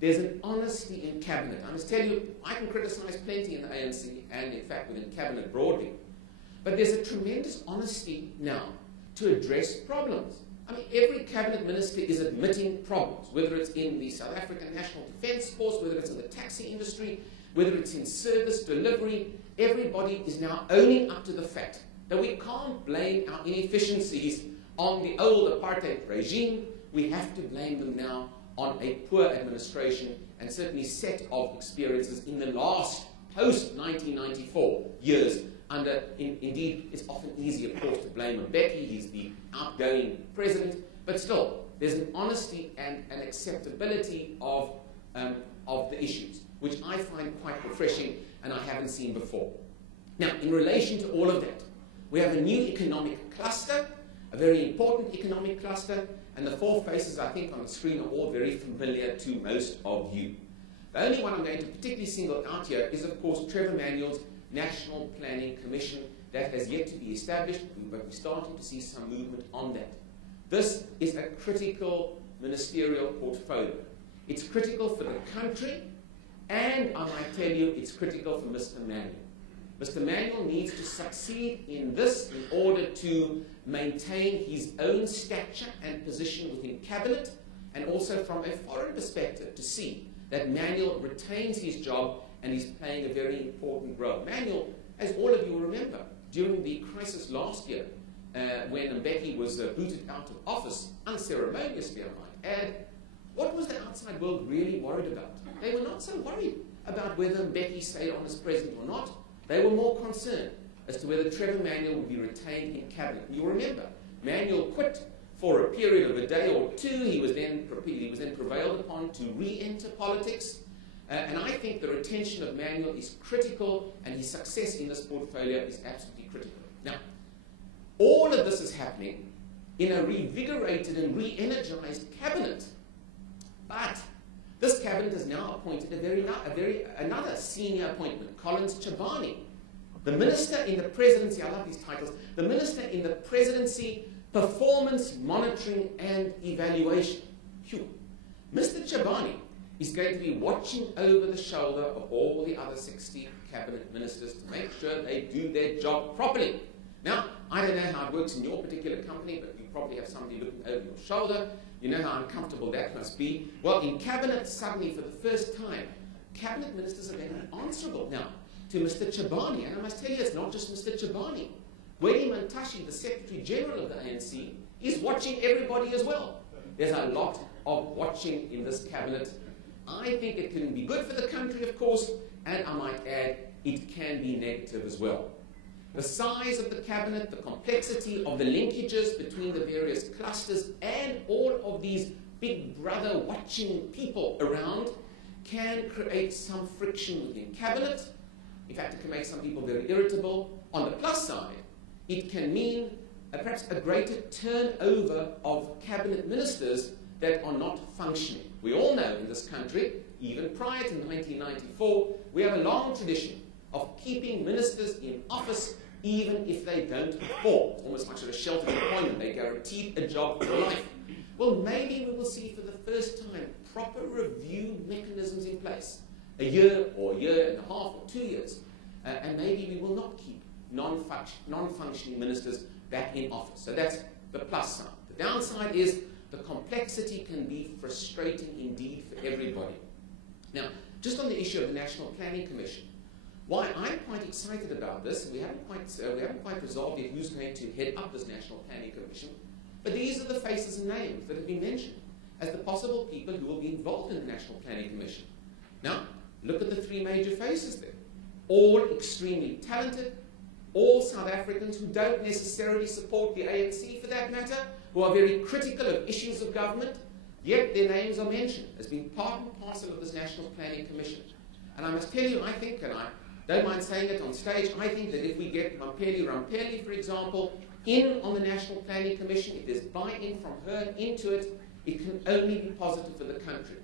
There's an honesty in cabinet. I must tell you, I can criticize plenty in the ANC and, in fact, within cabinet broadly. But there's a tremendous honesty now to address problems. I mean, every cabinet minister is admitting problems, whether it's in the South African National Defence Force, whether it's in the taxi industry, whether it's in service delivery. Everybody is now owning up to the fact that we can't blame our inefficiencies on the old apartheid regime. We have to blame them now on a poor administration and certainly set of experiences in the last post-1994 years. Indeed, it's often easy, of course, to blame Mbeki. He's the outgoing president. But still, there's an honesty and an acceptability of the issues, which I find quite refreshing and I haven't seen before. Now, in relation to all of that, we have a new economic cluster, a very important economic cluster, and the four faces, I think, on the screen are all very familiar to most of you. The only one I'm going to particularly single out here is, of course, Trevor Manuel's National Planning Commission. That has yet to be established, but we're starting to see some movement on that. This is a critical ministerial portfolio. It's critical for the country, and I might tell you, it's critical for Mr. Manuel. Mr. Manuel needs to succeed in this in order to maintain his own stature and position within cabinet, and also from a foreign perspective to see that Manuel retains his job and is playing a very important role. Manuel, as all of you will remember, during the crisis last year, when Mbeki was booted out of office, unceremoniously, I might add, what was the outside world really worried about? They were not so worried about whether Mbeki stayed on as president or not. They were more concerned as to whether Trevor Manuel would be retained in cabinet. You'll remember, Manuel quit for a period of a day or two. He was then prevailed upon to re-enter politics. And I think the retention of Manuel is critical, and his success in this portfolio is absolutely critical. Now, all of this is happening in a revigorated and re-energized cabinet. But this cabinet has now appointed another senior appointment, Collins Chabani, the minister in the presidency. I love these titles. The minister in the presidency, performance monitoring and evaluation. Phew. Mr. Chabani is going to be watching over the shoulder of all the other 60 cabinet ministers to make sure they do their job properly. Now, I don't know how it works in your particular company, but you probably have somebody looking over your shoulder. You know how uncomfortable that must be. Well, in cabinet, suddenly, for the first time, cabinet ministers are going to be answerable now to Mr. Chabani. And I must tell you, it's not just Mr. Chabani. Winnie Mantashe, the Secretary General of the ANC, is watching everybody as well. There's a lot of watching in this cabinet. I think it can be good for the country, of course, and I might add, it can be negative as well. The size of the cabinet, the complexity of the linkages between the various clusters, and all of these big brother watching people around can create some friction within cabinet. In fact, it can make some people very irritable. On the plus side, it can mean perhaps a greater turnover of cabinet ministers that are not functioning. We all know in this country, even prior to 1994, we have a long tradition of keeping ministers in office even if they don't perform. It's almost like sort of sheltered employment. They guaranteed a job for life. Well, maybe we will see for the first time proper review mechanisms in place. A year or a year and a half or 2 years. And maybe we will not keep non-functioning ministers back in office. So that's the plus side. The downside is the complexity can be frustrating indeed for everybody. Now, just on the issue of the National Planning Commission, why I'm quite excited about this, we haven't quite resolved yet who's going to head up this National Planning Commission, but these are the faces and names that have been mentioned as the possible people who will be involved in the National Planning Commission. Now, look at the three major faces there. All extremely talented, all South Africans who don't necessarily support the ANC for that matter, who are very critical of issues of government, yet their names are mentioned as being part and parcel of this National Planning Commission. And I must tell you, I think, and I don't mind saying it on stage, I think that if we get Rampeli, for example, in on the National Planning Commission, if there's buy-in from her into it, it can only be positive for the country.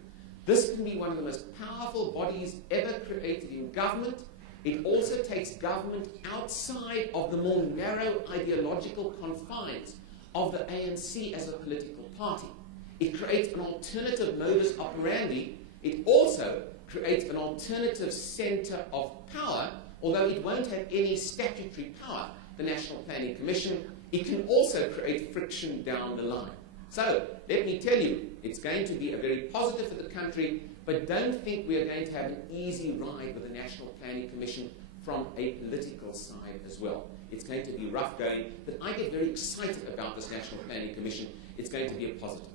This can be one of the most powerful bodies ever created in government. It also takes government outside of the more narrow ideological confines of the ANC as a political party. It creates an alternative modus operandi It also creates an alternative centre of power, although it won't have any statutory power, the National Planning Commission. It can also create friction down the line. So, let me tell you, it's going to be a very positive for the country, but don't think we are going to have an easy ride with the National Planning Commission from a political side as well. It's going to be rough going, but I get very excited about this National Planning Commission. It's going to be a positive.